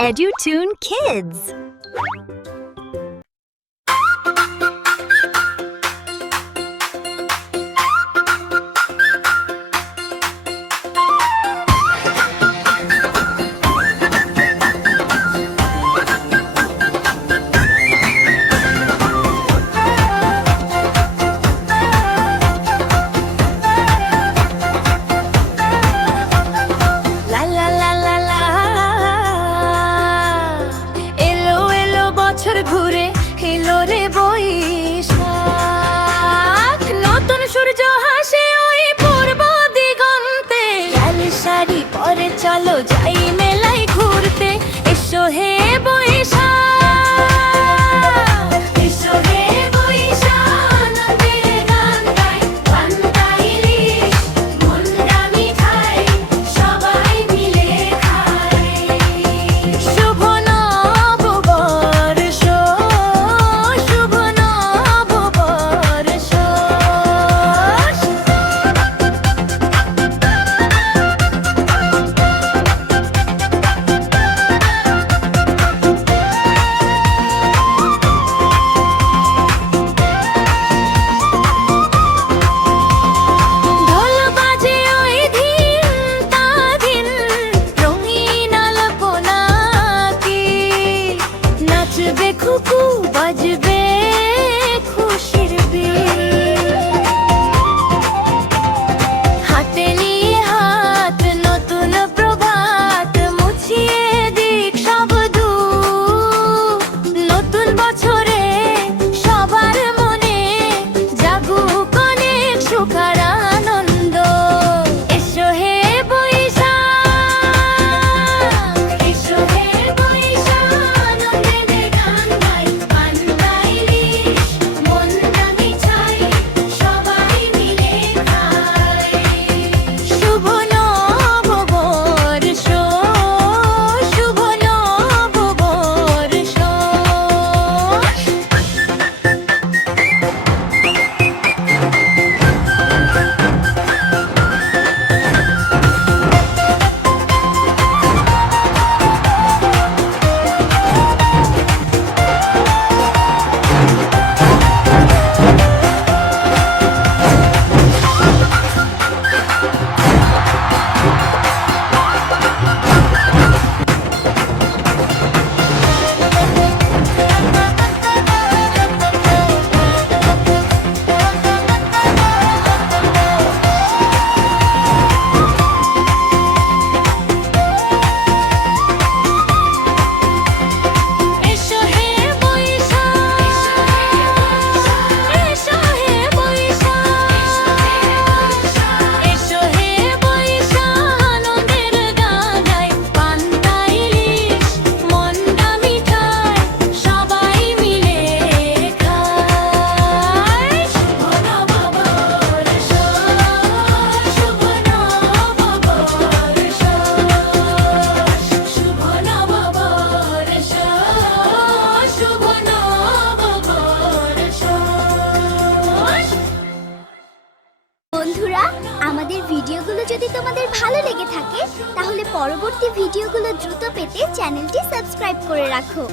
EduTune Kids. ঘুরে এলো রে বৈশাখ, নতুন সূর্য হাসে ওই পূর্ব দিগন্তে। লাল শাড়ি পরে চলো যাই মেলায় ঘুরতে, এসো হে বৈশাখ, এসো হে বৈশাখ, আনন্দের গান গাই, পান্তা ইলিশ মুন্ডা মিঠাই সবাই মিলে খাই। শুভ নববর্ষ, শুভ নববর্ষ। ঢোল বাজে ওই দিন তাদিন, রঙিন আলপনা কি, নাচবে খুকু বাজবে খুশির বিন। হাতে নিয়ে হাত নতুন প্রভাত, মুছিয়ে দিক সব দুঃখ। নতুন বছরে সবার মনে জাগুক অনেক সুখ আর আনন্দ। এসো হে বৈশাখ, এসো হে বৈশাখ, আনন্দের গান গাই, পান্তা ইলিশ মুন্ডা মিঠাই সবাই মিলে খাই। শুভ নববর্ষ, শুভ নববর্ষ। এসো হে বৈশাখ, এসো হে বৈশাখ, এসো হে বৈশাখ, আনন্দের গান গাই, পান্তা ইলিশ মুন্ডা মিঠাই সবাই মিলে খাই। শুভ নববর্ষ, শুভ নববর্ষ, শুভ নববর্ষ, শুভ নববর্ষ। বন্ধুরা, আমাদের ভিডিওগুলো যদি তোমাদের ভালো লেগে থাকে তাহলে পরবর্তী ভিডিওগুলো দ্রুত পেতে চ্যানেলটি সাবস্ক্রাইব করে রাখো।